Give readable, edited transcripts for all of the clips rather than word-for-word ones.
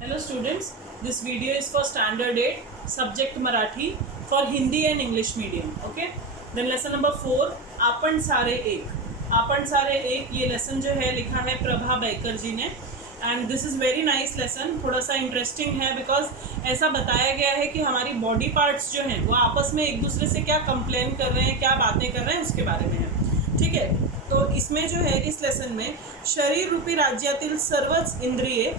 Hello students, this video is for standard 8 subject Marathi for Hindi and English medium. Okay, then lesson number 4 आपण सारे एक ये lesson जो है लिखा है प्रभा बैकर जी ने and this is very nice lesson. थोड़ा सा इंटरेस्टिंग है बिकॉज ऐसा बताया गया है कि हमारी बॉडी पार्ट्स जो हैं वो आपस में एक दूसरे से क्या कंप्लेन कर रहे हैं, क्या बातें कर रहे हैं उसके बारे में है. ठीक है, तो इसमें जो है इस लेसन में शरीर रूपी राज्यातील सर्वच इंद्रिये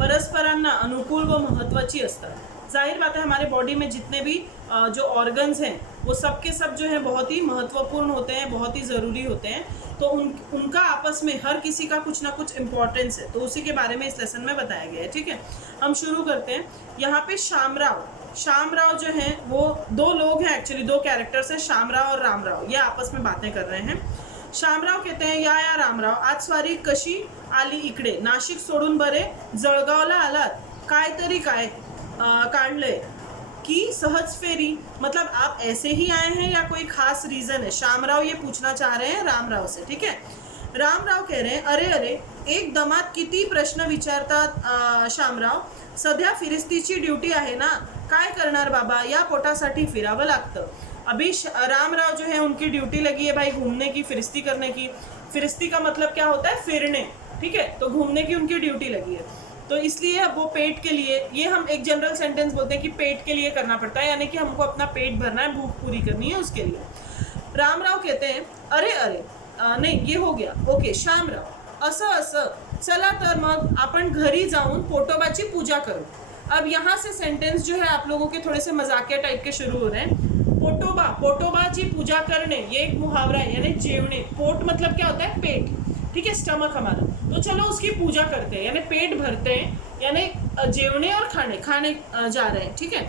परस्परांना अनुकूल व महत्त्वाची असतात. जाहिर बात है हमारे बॉडी में जितने भी जो ऑर्गन्स हैं वो सब के सब जो है बहुत ही महत्वपूर्ण होते हैं, बहुत ही ज़रूरी होते हैं. तो उनका आपस में हर किसी का कुछ ना कुछ इम्पोर्टेंस है, तो उसी के बारे में इस लेसन में बताया गया है. ठीक है, हम शुरू करते हैं. यहाँ पे श्यामराव जो हैं वो दो लोग हैं, एक्चुअली दो कैरेक्टर्स हैं, श्यामराव और रामराव. ये आपस में बातें कर रहे हैं. श्यामराव कहते हैं या रामराव, आज स्वारी कशी आली इकडे, नाशिक सोडून बरे जळगावला आलात, काय तरी काय काढलंय की सहज फेरी, मतलब आप ऐसे ही आए हैं या कोई खास रीज़न है. श्यामराव ये पूछना चाह रहे हैं रामराव से. ठीक है, रामराव कह रहे हैं अरे एक दमात किती प्रश्न विचारतात श्यामराव, सध्या फिरिस्तीची ड्यूटी आहे ना, काय करणार बाबा, या पोटासाठी फिरावं लागतं. अभी रामराव जो है उनकी ड्यूटी लगी है भाई घूमने की, फिरिस्ती करने की. फिरिस्ती का मतलब क्या होता है, फिरने. ठीक है, तो घूमने की उनकी ड्यूटी लगी है, तो इसलिए वो पेट के लिए, ये हम एक जनरल सेंटेंस बोलते हैं कि पेट के लिए करना पड़ता है, यानी कि हमको अपना पेट भरना है, भूख पूरी करनी है, उसके लिए. रामराव कहते हैं अरे नहीं ये हो गया. ओके, श्यामराव असं चला तर मग आपण घरी जाऊन पोटोबाची पूजा करू. अब यहाँ से सेंटेंस जो है आप लोगों के थोड़े से मजाकिया टाइप के शुरू हो रहे हैं. पोटोबाची पूजा करने, ये एक मुहावरा है, यानी जेवणे. पोट मतलब क्या होता है, पेट. ठीक है, स्टमक हमारा. तो चलो उसकी पूजा करते हैं, यानी पेट भरते हैं, यानी जेवणे और खाने जा रहे हैं. ठीक है,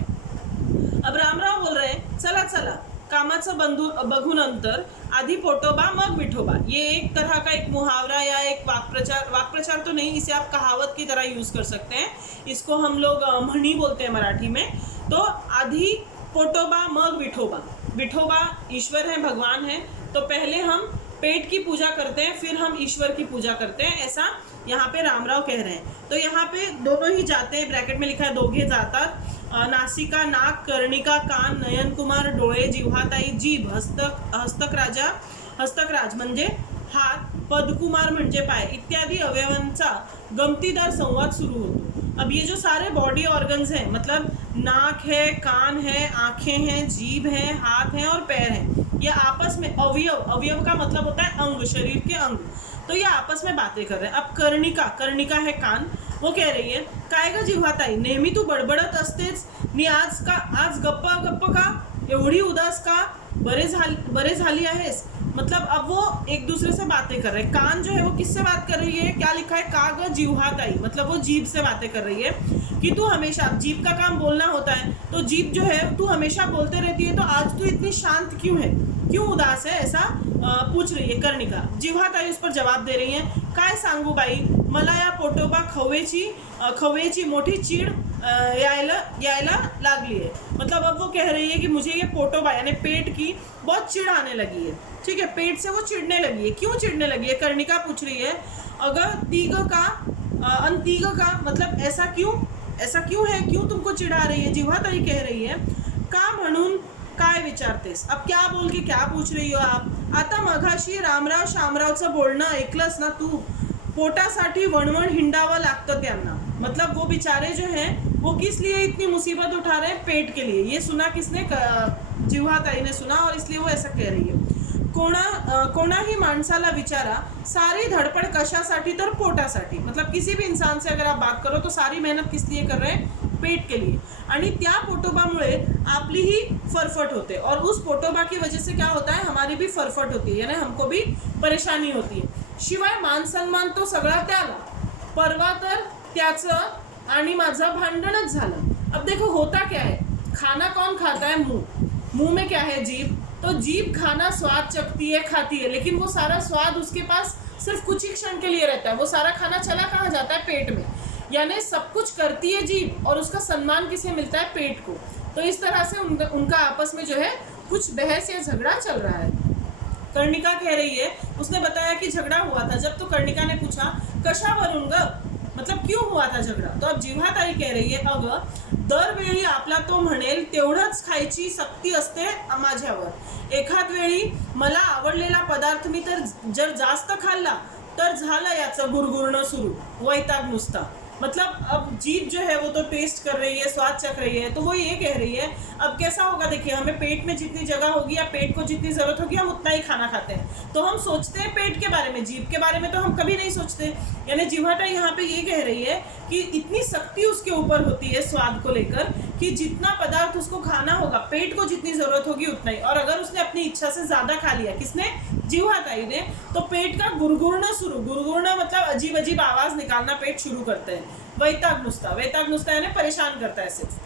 अब रामराव बोल रहे हैं चला कामाचं बघू नंतर, आधी पोटोबा मग विठोबा. ये एक तरह का एक मुहावरा या एक वाक्प्रचार तो नहीं, इसे आप कहावत की तरह यूज़ कर सकते हैं. इसको हम लोग म्हणी बोलते हैं मराठी में. तो आधी पोटोबा मग विठोबा ईश्वर है, भगवान है, तो पहले हम पेट की पूजा करते हैं, फिर हम ईश्वर की पूजा करते हैं, ऐसा यहाँ पे रामराव कह रहे हैं. तो यहाँ पे दोनों ही जाते हैं, ब्रैकेट में लिखा है दोघे जातात. नासिका नाक, कर्णिका कान, नयनकुमार डोळे, जिव्हाताई जीभ, हस्तकराज म्हणजे हात, पदकुमार म्हणजे पाय इत्यादी अवयवांचा गमतीदार संवाद सुरू होतो. अब ये जो सारे बॉडी ऑर्गन्स हैं, मतलब नाक है, कान है, आँखें हैं, जीभ है, हाथ हैं और पैर हैं, ये आपस में अवयव का मतलब होता है अंग, शरीर के अंग. तो ये आपस में बातें कर रहे हैं. अब कर्णिका है कान, वो कह रही है काय ग जिव्हाताई, नेहमी तू बडबडत असतेच, नी आज गप्प का, एवढी उदास का, बरे झाली आहेस. मतलब अब वो एक दूसरे से बातें कर रहे हैं. कान जो है वो किससे बात कर रही है, क्या लिखा है, काग जिह्वाताई, मतलब वो जीभ से बातें कर रही है कि तू हमेशा, जीभ का काम बोलना होता है, तो जीभ जो है तू हमेशा बोलते रहती है, तो आज तू इतनी शांत क्यों है, क्यों उदास है, ऐसा पूछ रही है कर्णिका. जिव्हाताई उस पर जवाब दे रही है काय सांगू बाई, मला या पोटोबा खवेची मोठी चीड यायला लागली है. मतलब अब वो कह रही है कि मुझे ये पोटोबा यानी पेट की बहुत चिढ़ आने लगी है. ठीक है, पेट से वो चिढ़ने लगी है. क्यों चिढ़ने लगी है, कर्णिका पूछ रही है. अगर तीग का मतलब ऐसा क्यों है, क्यों तुमको चिढ़ा रही है. जिव्हाताई कह रही है का म्हणून काय विचारतेस. अब क्या बोल के क्या पूछ रही हो आप. आता मघाशी रामराव श्यामरावचं बोलणं ऐकलंस ना तू, पोटासाठी वणवण हिंडावं लागतं त्यांना. मतलब वो बेचारे जो हैं वो किस लिए इतनी मुसीबत उठा रहे हैं, पेट के लिए. ये सुना किसने, जिव्हाताई ने सुना, और इसलिए वो ऐसा कह रही है. कोणाही माणसाला विचारा, सारी धडपड कशासाठी, तर पोटासाठी. मतलब किसी भी इंसान से अगर आप बात करो तो सारी मेहनत किस लिए कर रहे हैं, पेट के लिए. आणि त्या पोटोबामुळे आपली ही फरफट होते, और उस पोटोबा की वजह से क्या होता है, हमारी भी फरफट होती है, यानी हमको भी परेशानी होती है. शिवाय मान सन्मान तो सगळा त्याला, परवा तर त्याचं आणि माझं भांडणच झालं. अब देखो होता क्या है, खाना कौन खाता है, मुंह में क्या है, जीभ. तो जीभ खाना स्वाद चखती है, खाती है, लेकिन वो सारा स्वाद उसके पास सिर्फ कुछ ही क्षण के लिए रहता है. वो सारा खाना चला कहाँ जाता है, पेट में. यानी सब कुछ करती है जीभ, और उसका सम्मान किसे मिलता है, पेट को. तो इस तरह से उनका आपस में जो है कुछ बहस या झगड़ा चल रहा है. कर्णिका कह रही है, उसने बताया कि झगड़ा हुआ था जब, तो कर्णिका ने पूछा कशावरून ग, मतलब क्यों हुआ था झगडा. तो अब जिव्हाताई कह रही आहे, अगं दरवेळी आपला तो म्हणेल तेवढंच खायची सक्ती असते माझ्यावर. एखाद वेळी मला आवडलेला पदार्थ मी तर जर जास्त खाल्ला तर झालं याचं गुरगुरणं सुरू, वैताग नुसता. मतलब अब जीभ जो है वो तो टेस्ट कर रही है, स्वाद चख रही है, तो वो ये कह रही है अब कैसा होगा. देखिए, हमें पेट में जितनी जगह होगी या पेट को जितनी ज़रूरत होगी हम उतना ही खाना खाते हैं. तो हम सोचते हैं पेट के बारे में, जीभ के बारे में तो हम कभी नहीं सोचते. यानी जिव्हाताई यहाँ पे ये कह रही है कि इतनी सख्ती उसके ऊपर होती है स्वाद को लेकर कि जितना पदार्थ उसको खाना होगा, पेट को जितनी ज़रूरत होगी उतना ही. और अगर उसने अपनी इच्छा से ज़्यादा खा लिया, किसने, जिव्हाताई ने, तो पेट का गुरगुरना शुरू. गुरगुरना मतलब अजीब अजीब आवाज़ निकालना पेट शुरू करते हैं. वैताग नुसता यानी परेशान करता है सिर्फ.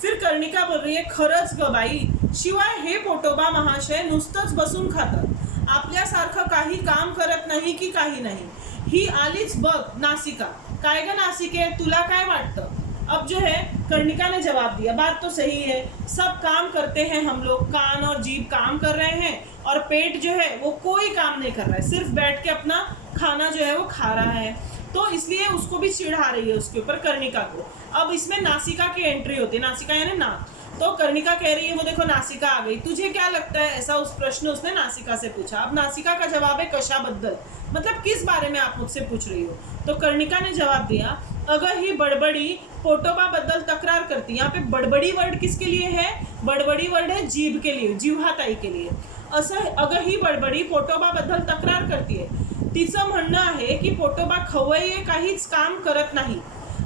फिर कर्णिका बोल रही आहे, खरंच ग बाई, शिवाय हे पोटोबा महाशय नुसतंच बसून खातात, आपल्यासारखं काही काम करत नाही की काही नाही. ही आलीच बघ नासिका. काय ग नासिके, तुला काय वाटतं. अब जो है कर्णिका ने जवाब दिया, बात तो सही है, सब काम करते हैं हम लोग, कान और जीभ काम कर रहे हैं और पेट जो है वो कोई काम नहीं कर रहा है, सिर्फ बैठ के अपना खाना जो है वो खा रहा है. तो इसलिए उसको भी चिढ़ा रही है उसके ऊपर, कर्णिका को. अब इसमें नासिका की एंट्री होती है, नासिका यानी नाक. तो कर्णिका कह रही है, वो देखो नासिका आ गई, तुझे क्या लगता है, ऐसा उस प्रश्न उसने नासिका से पूछा. अब नासिका का जवाब है कशाबद्दल, मतलब किस बारे में आप मुझसे पूछ रही हो. तो कर्णिका ने जवाब दिया, अगर ही बड़बड़ी पोटोबा बद्दल तकरार करती. यहाँ पे बड़बड़ी वर्ड किसके लिए है, बड़बड़ी वर्ड है जीभ के लिए, जिव्हाताई के लिए. असं अगं ही बडबडी पोटोबा बद्दल तक्रार करते. तिचं म्हणणं आहे की पोटोबा खवय्ये काहीच काम करत नाही.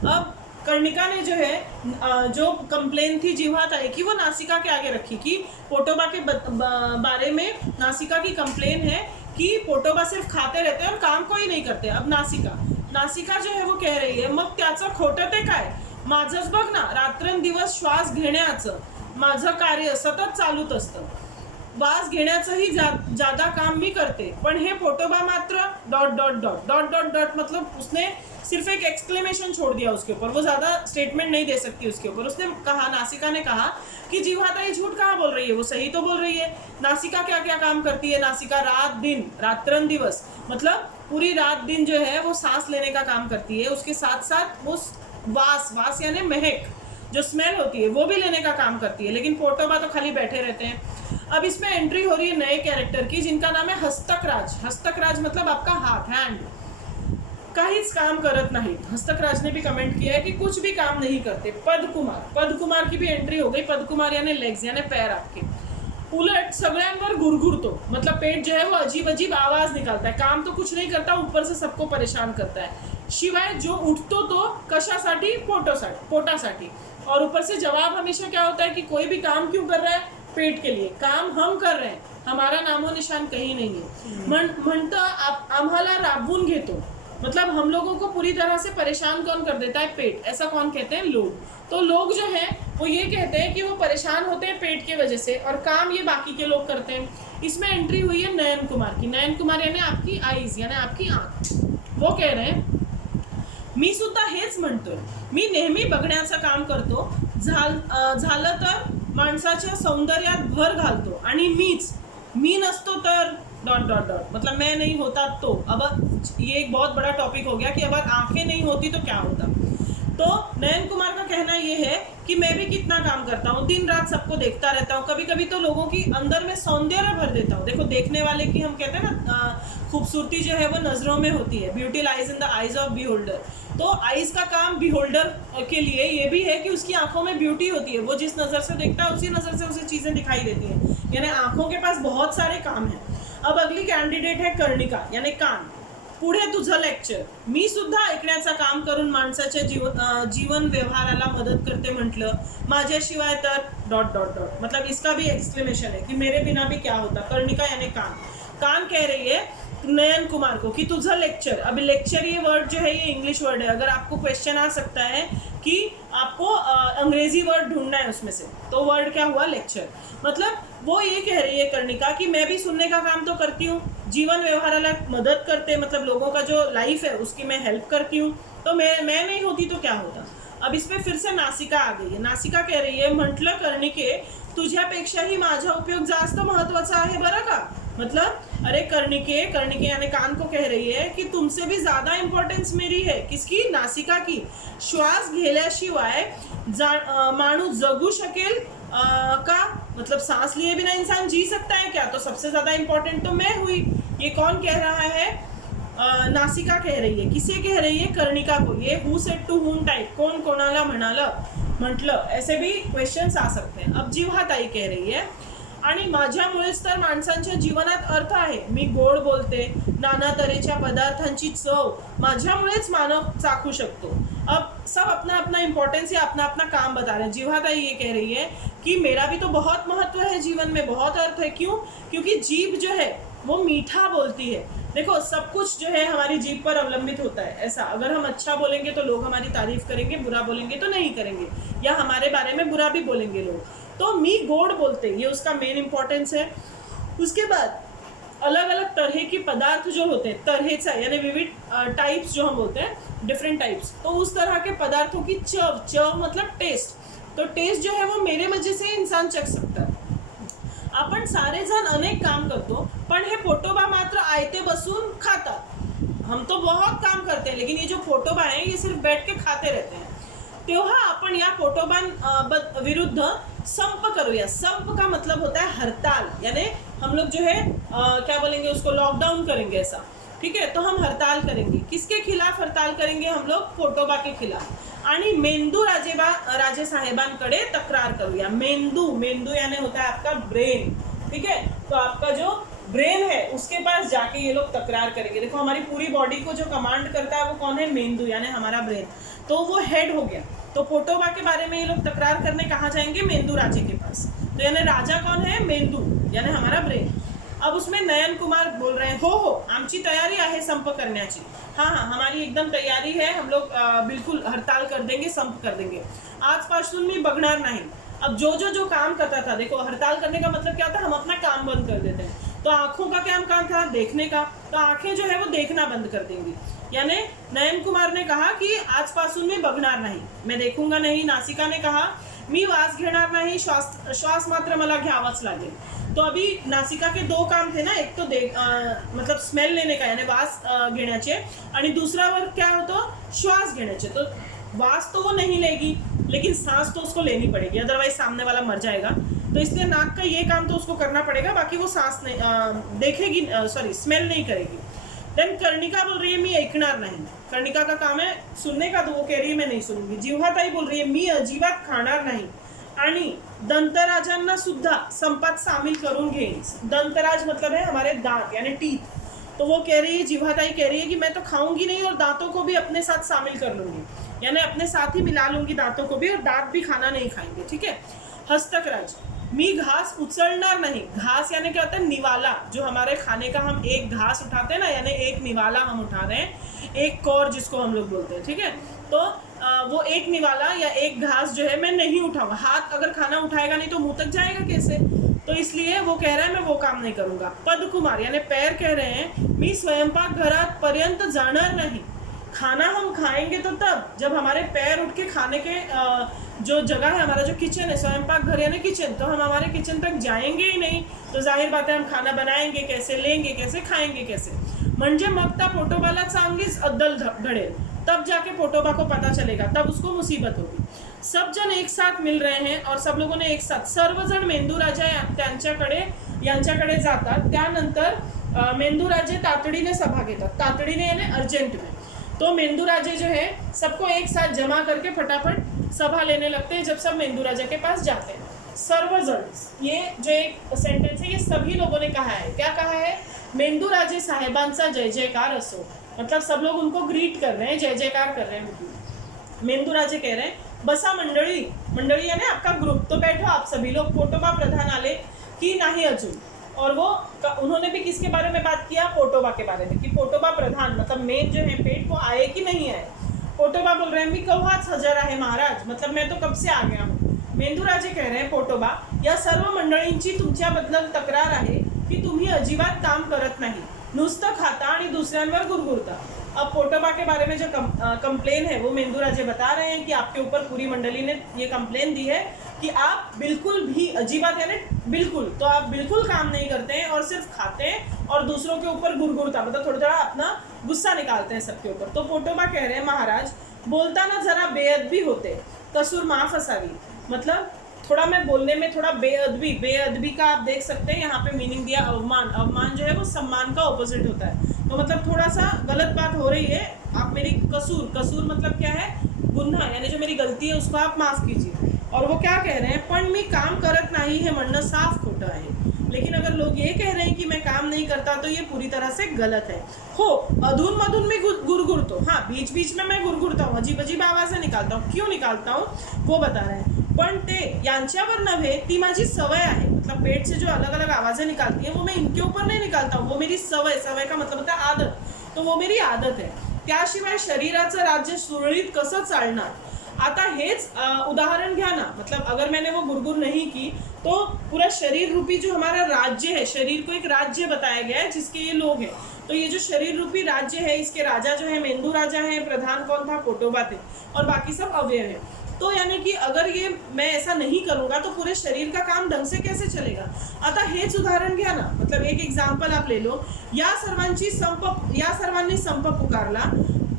अब कर्णिका ने जो है जो कंप्लेन थी जिव्हाताई की वो नासिका के आगे रखी कि पोटोबा के बारे में नासिका की कंप्लेन है कि पोटोबा सिर्फ खाते रहते हैं और काम कोई नहीं करते. अब नासिका जो है वो कह रही है, मग त्याचं खोटं ते काय, माझंच बघ ना, रात्रंदिवस श्वास घेण्याचं माझं कार्य सतत चालूच असतं, श्वास घेण्याचंही ज्यादा काम मी करते, पण हे पोटोबा मात्र ... मतलब उसने सिर्फ एक एक्सक्लेमेशन छोड़ दिया उसके ऊपर, वो ज़्यादा स्टेटमेंट नहीं दे सकती उसके ऊपर. उसने कहा, नासिका ने कहा कि जिव्हाताई झूठ कहाँ बोल रही है, वो सही तो बोल रही है. नासिका क्या क्या काम करती है, नासिका रात दिन रात्रंदिवस मतलब पूरी रात दिन जो है वो सांस लेने का काम करती है. उसके साथ साथ वो वास यानी महक जो स्मेल होती है वो भी लेने का काम करती है. लेकिन पोटोबा तो खाली बैठे रहते हैं. अब इसमें एंट्री हो रही है नए कैरेक्टर की जिनका नाम है हस्तकराज. हस्तकराज मतलब आपका हाथ, हैंड. काहीच काम करत नाहीत. हस्तकराज ने भी कमेंट किया है कि कुछ भी काम नहीं करते. पदकुमार की भी एंट्री हो गई. पदकुमार यानी लेग्स यानी पैर आपके. उलट सगळ्यांवर गुरगुरतो, मतलब पेट जो है वो अजीब अजीब आवाज निकालता है, काम तो कुछ नहीं करता, ऊपर से सबको परेशान करता है. शिवाय जो उठतो तो कशासाठी, पोटासाठी. और ऊपर से जवाब हमेशा क्या होता है कि कोई भी काम क्यों कर रहा है, पेट के लिए. काम हम कर रहे हैं, हमारा नामो निशान कहीं नहीं है. म्हणतं आम्हाला राबवून घेतो, मतलब हम लोगों को पूरी तरह से परेशान कौन कर देता है, पेट. ऐसा कौन कहते हैं, लोग. तो लोग जो हैं वो ये कहते हैं कि वो परेशान होते हैं पेट की वजह से और काम ये बाकी के लोग करते हैं. इसमें एंट्री हुई है नयन कुमार की. नयन कुमार यानी आपकी आईज यानी आपकी आँख. वो कह रहे हैं, मी सुद्धा हेच म्हणतोय, मी नेहमी बघण्याचं काम करतो, झालं तर माणसाच्या सौंदर्यात भर घालतो आणि मी नसतो तर ... मतलब मैं नहीं होता तो. अब ये एक बहुत बड़ा टॉपिक हो गया कि अगर आंखें नहीं होती तो क्या होता. तो नयन कुमार का कहना ये है कि मैं भी कितना काम करता हूँ, दिन रात सबको देखता रहता हूँ, कभी कभी तो लोगों की अंदर में सौंदर्य भर देता हूँ. देखो, देखने वाले की हम कहते हैं ना, खूबसूरती जो है वो नज़रों में होती है. Beauty lies in the eyes of beholder. तो आइज का काम बिहोल्डर के लिए ये भी है कि उसकी आंखों में ब्यूटी होती है. वो जिस नज़र से देखता है उसी नज़र से उसे चीज़ें दिखाई देती हैं. यानी आंखों के पास बहुत सारे काम हैं. अब अगली कैंडिडेट है कर्णिका यानी कान. पुढे तुझं लेक्चर. मी सुद्धा ऐकण्याचं काम करून माणसाच्या जीवन व्यवहाराला मदत करते म्हटलं, माझ्याशिवाय तर ... मतलब इसका भी एक्सप्लेनेशन है कि मेरे बिना भी क्या होता. कर्णिका यानी कान कह रही है नयन कुमार को कि तुझं लेक्चर. अब लेक्चर ये वर्ड जो है ये इंग्लिश वर्ड है. अगर आपको क्वेश्चन आ सकता है कि आपको अंग्रेजी वर्ड ढूंढना है उसमें से, तो वर्ड क्या हुआ, लेक्चर. मतलब वो ये कह रही है कर्णिका कि मैं भी सुनने का काम तो करती हूँ, जीवन व्यवहाराला मदद करते, मतलब लोगों का जो लाइफ है उसकी मैं हेल्प करती हूँ, तो मैं नहीं होती तो क्या होता. अब इसमें फिर से नासिका आ गई है. नासिका कह रही है, म्हटलं कर्णिके तुझ्यापेक्षाही माझा उपयोग जास्त महत्त्वाचा आहे बरं का. मतलब अरे कर्णिके, कर्णिके यानी कान को कह रही है की तुमसे भी ज्यादा इंपॉर्टन्स मेरी है. किसकी? नासिका की. श्वास घेल्याशिवाय माणूस जगू शकेल का? मतलब सांस लिए बिना इंसान जी सकता है क्या? तो सबसे ज्यादा इंपॉर्टेंट तो मैं हुई. ये कौन कह रहा है? नासिका कह रही है. किसे कह रही है? कर्णिका को. ये who said to whom type, कोण कोणाला म्हणालं, म्हटलं, ऐसे भी क्वेश्चन्स आ सकते हैं. अब जिव्हाताई कह रही है आणि माझ्यामुळेच तर माणसांच्या जीवनात अर्थ आहे. मी गोड बोलते, नाना तऱ्हेच्या पदार्थांची चव माझ्यामुळेच मानव चाखू शकतो. अब सब अपना अपना इम्पोर्टेंस या अपना अपना काम बता रहे हैं. जिव्हाताई ये कह रही है कि मेरा भी तो बहुत महत्व है जीवन में, बहुत अर्थ है. क्यों? क्योंकि जीभ जो है वो मीठा बोलती है. देखो सब कुछ जो है हमारी जीभ पर अवलंबित होता है. ऐसा अगर हम अच्छा बोलेंगे तो लोग हमारी तारीफ करेंगे, बुरा बोलेंगे तो नहीं करेंगे, या हमारे बारे में बुरा भी बोलेंगे लोग. तो मी गोड बोलते, ये उसका मेन इंपॉर्टेंस है. उसके बाद अलग अलग तरह के पदार्थ जो होते हैं, तरहेचा यानी विविध टाइप्स जो हम बोलते हैं, डिफरेंट टाइप्स, तो उस तरह के पदार्थों की चव, चव मतलब टेस्ट, तो टेस्ट जो है वो मेरे मजे से इंसान चख सकता है. आपण सारे जण अनेक काम करतो, पण हे पोटोबा मात्र आयते बसून खातात. हम तो बहुत काम करते हैं, लेकिन ये जो पोटोबा है ये सिर्फ बैठ के खाते रहते हैं. तेव्हा आपण या पोटोबा विरुद्ध संप करूया. संप का मतलब होता है हड़ताल, यानी हम लोग जो है क्या बोलेंगे उसको, लॉकडाउन करेंगे ऐसा. ठीक है, तो हम हड़ताल करेंगे. किसके खिलाफ हड़ताल करेंगे? हम लोग पोटोबा के खिलाफ. आणि मेंदू राजे साहेबांकडे तक्रार करूया. मेंदू, मेंदू यानी होता है आपका ब्रेन. ठीक है, तो आपका जो ब्रेन है उसके पास जाके ये लोग तकरार करेंगे. देखो हमारी पूरी बॉडी को जो कमांड करता है वो कौन है? मेंदू यानी हमारा ब्रेन. तो वो हेड हो गया. तो पोटोबा के बारे में ये लोग तकरार करने कहाँ जाएंगे? मेंदू राजे के पास. तो यानी राजा कौन है? मेंदू यानी हमारा ब्रेन. अब उसमें नयन कुमार बोल रहे हैं, हो आमची तयारी आहे संप करण्याची. हाँ, हमारी एकदम तैयारी है, हम लोग बिल्कुल हड़ताल कर देंगे, संप कर देंगे. आजपासून मी बघणार नाही. अब जो काम करता था, देखो हड़ताल करने का मतलब क्या था? हम अपना काम बंद कर देते हैं. तो आंखों का क्या काम था? देखने का. तो आंखें जो है वो देखना बंद कर देंगी. यानी नयन कुमार ने कहा कि आजपासून मी बघणार नाही, मैं देखूंगा नहीं. नासिका ने कहा मी वास घेणार नाही, श्वास मात्र मला घ्यावाच लागेल. तो अभी नासिका के दो काम थे ना, एक तो मतलब स्मेल लेने का यानी वास घेण्याचे, आणि दूसरा वर्ग क्या होता? श्वास घेण्याचे. तो वास तो वो नहीं लेगी, लेकिन सांस तो उसको लेनी पड़ेगी, अदरवाइज सामने वाला मर जाएगा. तो इसलिए नाक का ये काम तो उसको करना पड़ेगा, बाकी वो सांस नहीं देखेगी, सॉरी स्मेल नहीं करेगी. देन कर्णिका बोल रही है मी ऐकणार नाही. कर्णिका का काम है सुनने का, तो वो कह रही है मैं नहीं सुनूंगी. जिव्हाताई बोल रही है मी अजिबात खाणार नाही, आणि दंतराजांना सुद्धा संपात सामील करून घेईन. दंतराज मतलब है हमारे दांत यानी टीथ. तो वो कह रही है, जिव्हाताई कह रही है कि मैं तो खाऊंगी नहीं और दांतों को भी अपने साथ शामिल कर लूंगी, यानी अपने साथ ही मिला लूंगी दांतों को भी, और दांत भी खाना नहीं खाएंगे. ठीक है. हस्तकराज, मी घास उचलणार नहीं. घास यानी क्या होता है? निवाला. जो हमारे खाने का हम एक घास उठाते हैं ना, यानी एक निवाला हम उठा रहे हैं, एक कौर जिसको हम लोग बोलते हैं. ठीक है, तो वो एक निवाला या एक घास जो है मैं नहीं उठाऊंगा. हाथ अगर खाना उठाएगा नहीं तो मुंह तक जाएगा कैसे? तो इसलिए वो कह रहा है मैं वो काम नहीं करूंगा. पदकुमार यानी पैर कह रहे हैं मी स्वयंपाक घरात पर्यंत जाणार नहीं. खाना हम खाएंगे तो तब जब हमारे पैर उठ के खाने के जो जगह है, हमारा जो किचन है, स्वयंपाक घर यानी किचन, तो हम हमारे किचन तक जाएंगे ही नहीं, तो जाहिर बात है हम खाना बनाएंगे कैसे, लेंगे कैसे, खाएंगे कैसे. म्हणजे मग त्या पोटोबाला चांगलीच अद्दल घडेल. तब जाके पोटोबा को पता चलेगा, तब उसको मुसीबत होगी. सब जन एक साथ मिल रहे हैं और सब लोगों ने एक साथ, सर्वजण मेंदूराजा यांच्याकडे जातात. त्यानंतर मेंदूराजे तातडीने सभा घेतात. तातडीने यानी अर्जेंट में. तो मेंदूराजे जो है सबको एक साथ जमा करके फटाफट सभा लेने लगते हैं जब सब मेंदूराजा के पास जाते हैं. सर्वजण, ये जो एक सेंटेंस है ये सभी लोगों ने कहा है. क्या कहा है? मेंदूराजे साहेबांचा जय जयकार असो. मतलब सब लोग उनको ग्रीट कर रहे हैं, जय जयकार कर रहे हैं. मेंदूराजे कह रहे हैं बसा मंडळी. मंडळी यानी आपका ग्रुप, तो बैठो आप सभी लोग. पोटोबा प्रधान आले की नाही अजून. और वो उन्होंने भी किसके बारे में बात किया? पोटोबा के बारे में, कि पोटोबा प्रधान मतलब मेन जो है पेट को आए कि नहीं आए. पोटोबा बोल रहे हैं मी कव्हाच हजर आहे महाराज, मतलब मैं तो कब से आ गया हूँ. मेंदूराजे कह रहे हैं पोटोबा या सर्व मंडळींची तुमच्याबद्दल तक्रार आहे की तुम्ही अजिबात काम करत नाही, नुसतं खाता आणि दुसऱ्यांवर गुरगुरता. अब पोटोबा के बारे में जो कंप्लेन है वो मेंदूराजे बता रहे हैं कि आपके ऊपर पूरी मंडली ने ये कंप्लेन दी है कि आप बिल्कुल भी अजीबात यानी बिल्कुल, तो आप बिल्कुल काम नहीं करते हैं और सिर्फ खाते हैं और दूसरों के ऊपर गुरगुरता मतलब थोड़ा थोड़ा अपना गुस्सा निकालते हैं सबके ऊपर। तो पोटोबा कह रहे हैं महाराज, बोलता ना जरा बेअदबी होते, कसूर माफ असावी। मतलब थोड़ा मैं बोलने में थोड़ा बेअदबी, बेअदबी का आप देख सकते हैं यहाँ पे मीनिंग दिया अवमान। अवमान जो है वो सम्मान का ऑपोजिट होता है, तो मतलब थोड़ा सा गलत बात हो रही है, आप मेरी कसूर, कसूर मतलब क्या है, गुन्हा यानी जो मेरी गलती है उसको आप माफ कीजिए। और वो क्या कह रहे हैं, पण मी काम करत नाही हे म्हणणं साफ खोटं आहे। लेकिन अगर लोग ये कह रहे हैं कि मैं काम नहीं करता तो ये पूरी तरह से गलत है। हो अधून मधून मी गुरगुरतो, हाँ बीच बीच में मैं गुरगुरता हूँ, अजीब अजीब आवाज़ें निकालता हूँ। क्यों निकालता हूँ वो बता रहे हैं, पण ते यांच्यावर नव्हे ती माझी सवय आहे। मतलब पेट से जो अलग अलग आवाज़ें निकालती हैं वो मैं इनके ऊपर नहीं निकालता हूँ, वो मेरी सवय, सवय का मतलब होता है आदत, तो वो मेरी आदत है। त्याशिवाय शरीराचं राज्य सुरळीत कसं चालणार। आता हेच उदाहरण घ्या ना, मतलब अगर मैंने वो गुरगुर नहीं की तो पूरा शरीर रूपी जो हमारा राज्य है, शरीर को एक राज्य बताया गया है जिसके ये लोग हैं, तो ये जो शरीर रूपी राज्य है इसके राजा जो है मेंदू राजा है, प्रधान कौन था, पोटोबा थे, और बाकी सब अव्यय है। तो यानी कि अगर ये मैं ऐसा नहीं करूँगा तो पूरे शरीर का काम ढंग से कैसे चलेगा। आता हेच उदाहरण घ्या ना, मतलब एक एग्जाम्पल आप ले लो, या सर्वांनी संप पुकारला,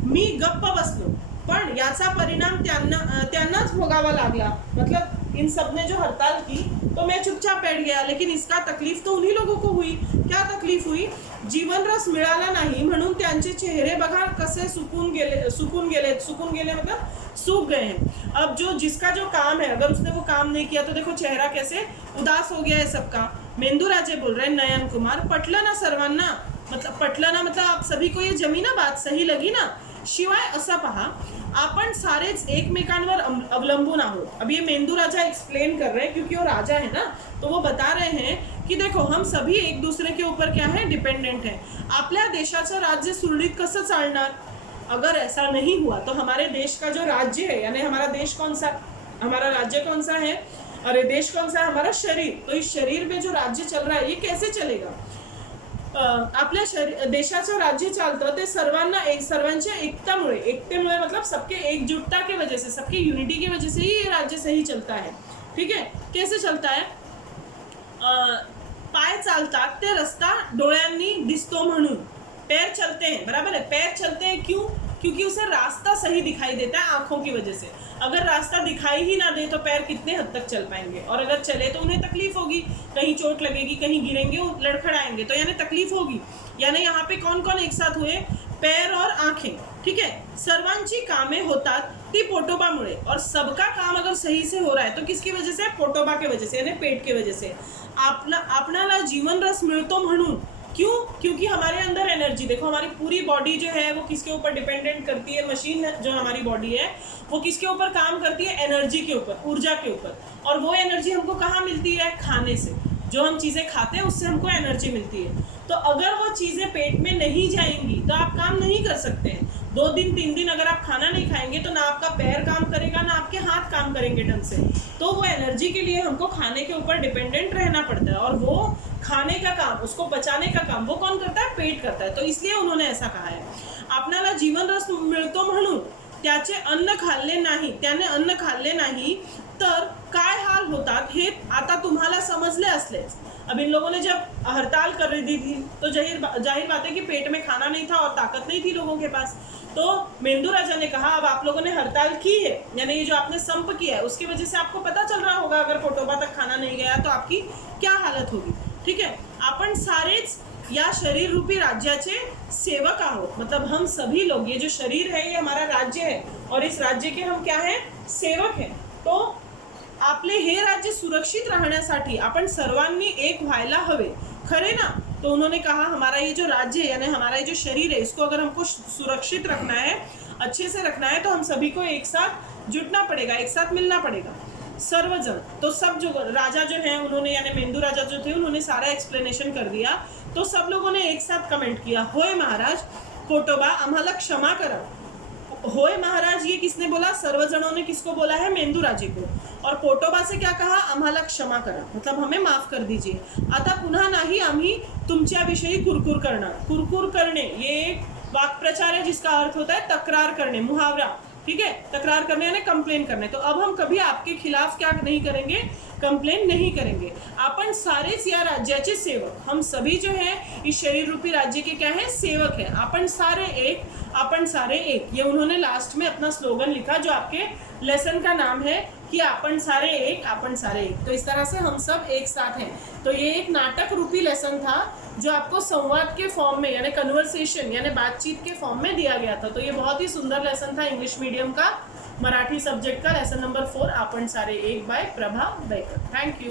मी गप्प बसलो, पण याचा परिणाम त्यांनाच भोगावा लागला। मतलब इन सब ने जो हड़ताल की तो मैं चुपचाप बैठ गया, लेकिन इसका तकलीफ तो उन्हीं लोगों को हुई। क्या तकलीफ हुई, जीवन रस मिळाला नाही म्हणून त्यांचे चेहरे बघा कसे सुकून गेले मतलब सूख गए हैं। अब जिसका जो काम है अगर उसने वो काम नहीं किया तो देखो चेहरा कैसे उदास हो गया है सबका। मेंदू राजे बोल रहे हैं नयन कुमार, पटलं ना सर्वांना, मतलब पटलं ना मतलब आप सभी को ये जमी ना बात, सही लगी ना। शिवाय असं पहा, आपण सारेच एकमेकांवर अवलंबून आहोत। अब ये मेंदू राजा एक्सप्लेन कर रहे हैं क्योंकि वो राजा है ना, तो वो बता रहे हैं कि देखो हम सभी एक दूसरे के ऊपर क्या है, डिपेंडेंट है। आपल्या देशाचं राज्य सुरळीत कसं चालणार, अगर ऐसा नहीं हुआ तो हमारे देश का जो राज्य है, यानी हमारा देश कौन सा, हमारा राज्य कौन सा है, अरे देश कौन सा है, हमारा शरीर। तो इस शरीर में जो राज्य चल रहा है ये कैसे चलेगा। आपल्या देशाचं राज्य चालतं ते सर्वांच्या एकतेमुळे मतलब सबके एकजुटता के वजह से, सबके यूनिटी की वजह से ही ये राज्य सही चलता है। ठीक है, कैसे चलता है, पाय चालतात ते रस्ता डोळ्यांनी दिसतो म्हणून, पैर चलते हैं, बराबर है, पैर चलते हैं क्यों, क्योंकि उसे रास्ता सही दिखाई देता है आंखों की वजह से। अगर रास्ता दिखाई ही ना दे तो पैर कितने हद तक चल पाएंगे, और अगर चले तो उन्हें तकलीफ होगी, कहीं चोट लगेगी, कहीं गिरेंगे, लड़खड़ाएंगे, तो यानी तकलीफ होगी। यानी यहाँ पे कौन कौन एक साथ हुए, पैर और आंखें। ठीक है, सर्वांची कामे होतात ती पोटोबामुळे, और सबका काम अगर सही से हो रहा है तो किसकी वजह से, पोटोबा के वजह से, यानी पेट के वजह से। आपणाला जीवन रस मिळतो म्हणून, क्यों, क्योंकि हमारे अंदर एनर्जी, देखो हमारी पूरी बॉडी जो है वो किसके ऊपर डिपेंडेंट करती है, मशीन जो हमारी बॉडी है वो किसके ऊपर काम करती है, एनर्जी के ऊपर, ऊर्जा के ऊपर। और वो एनर्जी हमको कहाँ मिलती है, खाने से, जो हम चीज़ें खाते हैं उससे हमको एनर्जी मिलती है। तो अगर वो चीज़ें पेट में नहीं जाएंगी तो आप काम नहीं कर सकते हैं। 2 दिन 3 दिन अगर आप खाना नहीं खाएंगे तो ना आपका पैर काम करेगा ना आपके हाथ काम करेंगे ढंग से। तो वो एनर्जी के लिए हमको खाने के ऊपर डिपेंडेंट रहना पड़ता है, और वो खाने का काम, उसको बचाने का काम वो कौन करता है, पेट करता है। तो इसलिए उन्होंने ऐसा कहा है, आपणाला जीवन रस मिळतो म्हणून त्याने अन्न खाल्ले नाही तर काय हाल होतात हे आता तुम्हाला समजले असलेच। अब इन लोगों ने जब हड़ताल कर दी थी तो जाहिर बात है कि पेट में खाना नहीं था और ताकत नहीं थी लोगों के पास। तो मेंदू राजा ने कहा अब आप लोगों ने हड़ताल की है, यानी ये जो आपने संप किया है उसकी वजह से आपको पता चल रहा होगा अगर पोटोबा तक खाना नहीं गया तो आपकी क्या हालत होगी। ठीक है, आपण सारेच या शरीर रूपी राज्याचे सेवक आहोत, मतलब हम सभी लोग, ये जो शरीर है ये हमारा राज्य है और इस राज्य के हम क्या है, सेवक हैं। तो आपले हे राज्य सुरक्षित राहण्यासाठी आपण सर्वांनी एक व्हायला हवे, खरे ना। तो उन्होंने कहा हमारा ये जो राज्य है यानी हमारा ये जो शरीर है इसको अगर हमको सुरक्षित रखना है, अच्छे से रखना है, तो हम सभी को एक साथ जुटना पड़ेगा, एक साथ मिलना पड़ेगा, सर्वजन। तो सब जो राजा जो हैं उन्होंने, यानी मेंदू राजा जो थे उन्होंने सारा एक्सप्लेनेशन कर दिया। तो सब लोगों ने एक साथ कमेंट किया, होय महाराज, पोटोबा आम्हाला क्षमा करा। होय महाराज ये किसने बोला, सर्वजनों ने किसको बोला है, मेंदू राजे को। और पोटोबा से क्या कहा, आम्हाला क्षमा करा, मतलब हमें माफ कर दीजिए। आता पुन्हा नाही आम्ही तुमच्याविषयी कुरकुर करणार। कुरकुर करणे ये एक वाक्प्रचार है जिसका अर्थ होता है तकरार करणे, मुहावरा, ठीक है, तकरार करने यानी कंप्लेन करने। तो अब हम कभी आपके खिलाफ क्या नहीं करेंगे, कंप्लेन नहीं करेंगे। आपण सारेच या राज्याचे सेवक, हम सभी जो है इस शरीर रूपी राज्य के क्या है, सेवक हैं। आपण सारे एक, आपण सारे एक, ये उन्होंने लास्ट में अपना स्लोगन लिखा जो आपके लेसन का नाम है कि आपण सारे एक, आपण सारे एक। तो इस तरह से हम सब एक साथ हैं। तो ये एक नाटक रूपी लेसन था जो आपको संवाद के फॉर्म में यानी कन्वर्सेशन यानी बातचीत के फॉर्म में दिया गया था। तो ये बहुत ही सुंदर लेसन था इंग्लिश मीडियम का, मराठी सब्जेक्ट का, लेसन नंबर 4 आपण सारे एक by Prabha Bekar. Thank you.